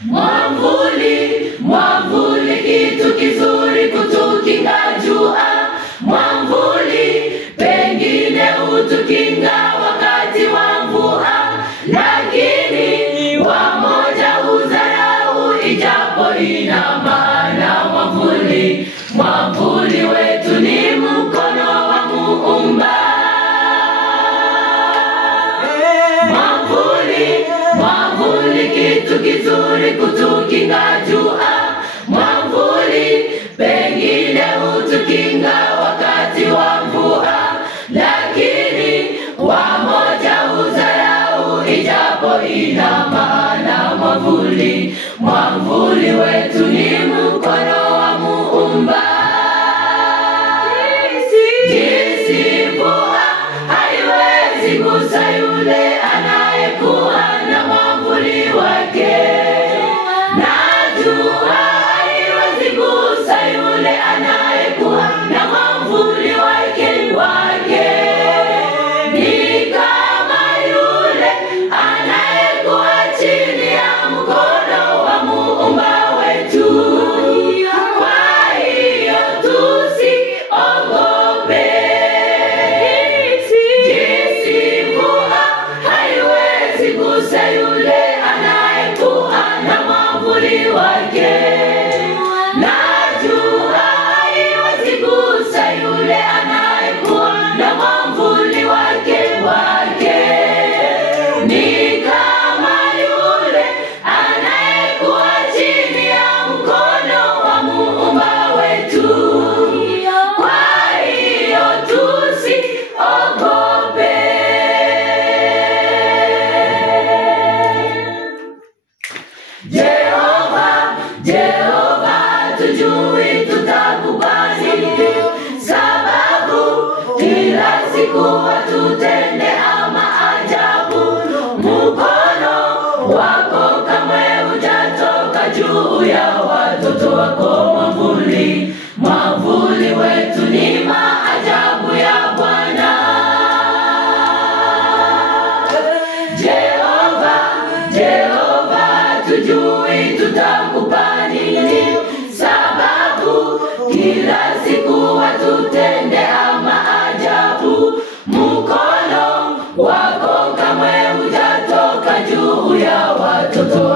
Mwamvuli, mwamvuli kitu kizuri kutukinga jua. Mwamvuli pengine utukinga wakati wa mvua, lakini wamoja udharau ijapo ina maana. Mwamvuli, mwamvuli wetu ni mkono wa Muumba. Mwamvuli, mwamvuli kitu kizuri kutukinga jua. Mwamvuli pengine utukinga wakati wa mvua, lakini wamoja udharau ijapo ina maana. Mwamvuli, mwamvuli wetu ni mkono wa Muumba. Jinsi mvua haiwezi gusa yule anayekuwa na mwamvuli wake, na jua haiwezi gusa yule anayekuwa na mwamvuli wake. Ni kama yule anayekuwa chini ya mkono wa Muumba wetu. Kwa hiyo tusiogope. Jinsi mvua haiwezi gusa yule anayekuwa na mwamvuli wake, na jua haiwezi gusa yule anayekuwa na mwamvuli wake. Ni kama yule anayekuwa chini ya mkono wa Muumba wetu. Kwa hiyo tusiogope. Jehova, Jehova tujui tutakubali, sababu kila siku watutende maajabu. Mkono wako kamwe hujatoka juu ya watoto wako. Mwamvuli, mwamvuli wetu ni maajabu ya Bwana. Jehova, Jehova tujui tutakupa nini, sababu kila siku watutende maajabu. Mkono wako kamwe hujatoka juu ya watoto